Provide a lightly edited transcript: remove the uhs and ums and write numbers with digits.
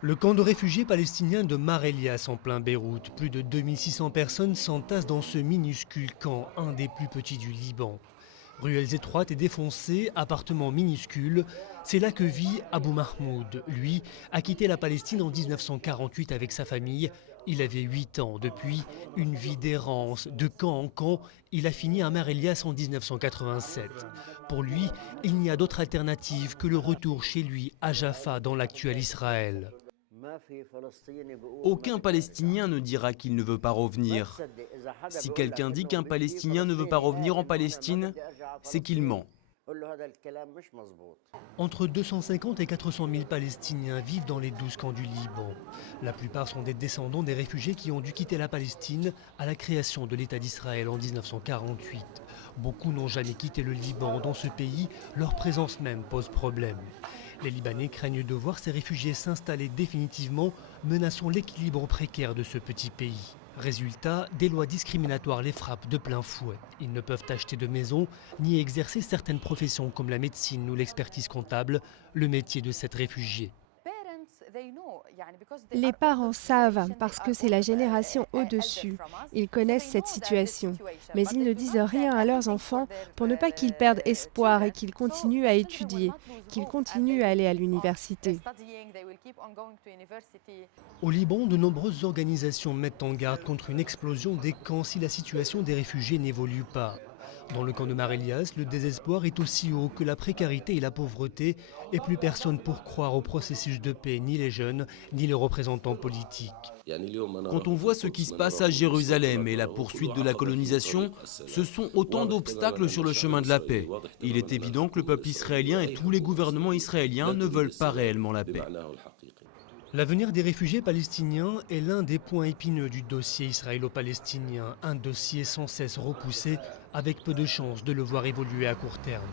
Le camp de réfugiés palestiniens de Mar Elias en plein Beyrouth. Plus de 2600 personnes s'entassent dans ce minuscule camp, un des plus petits du Liban. Ruelles étroites et défoncées, appartements minuscules, c'est là que vit Abou Mahmoud. Lui a quitté la Palestine en 1948 avec sa famille. Il avait 8 ans. Depuis, une vie d'errance, de camp en camp, il a fini à Mar Elias en 1987. Pour lui, il n'y a d'autre alternative que le retour chez lui à Jaffa dans l'actuel Israël. Aucun Palestinien ne dira qu'il ne veut pas revenir. Si quelqu'un dit qu'un Palestinien ne veut pas revenir en Palestine, c'est qu'il ment. Entre 250 et 400 000 Palestiniens vivent dans les 12 camps du Liban. La plupart sont des descendants des réfugiés qui ont dû quitter la Palestine à la création de l'État d'Israël en 1948. Beaucoup n'ont jamais quitté le Liban. Dans ce pays, leur présence même pose problème. Les Libanais craignent de voir ces réfugiés s'installer définitivement, menaçant l'équilibre précaire de ce petit pays. Résultat, des lois discriminatoires les frappent de plein fouet. Ils ne peuvent acheter de maison, ni exercer certaines professions comme la médecine ou l'expertise comptable, le métier de cette réfugiée. Les parents savent parce que c'est la génération au-dessus. Ils connaissent cette situation. Mais ils ne disent rien à leurs enfants pour ne pas qu'ils perdent espoir et qu'ils continuent à étudier, qu'ils continuent à aller à l'université. Au Liban, de nombreuses organisations mettent en garde contre une explosion des camps si la situation des réfugiés n'évolue pas. Dans le camp de Mar Elias, le désespoir est aussi haut que la précarité et la pauvreté, et plus personne pour croire au processus de paix, ni les jeunes, ni les représentants politiques. Quand on voit ce qui se passe à Jérusalem et la poursuite de la colonisation, ce sont autant d'obstacles sur le chemin de la paix. Il est évident que le peuple israélien et tous les gouvernements israéliens ne veulent pas réellement la paix. L'avenir des réfugiés palestiniens est l'un des points épineux du dossier israélo-palestinien, un dossier sans cesse repoussé avec peu de chances de le voir évoluer à court terme.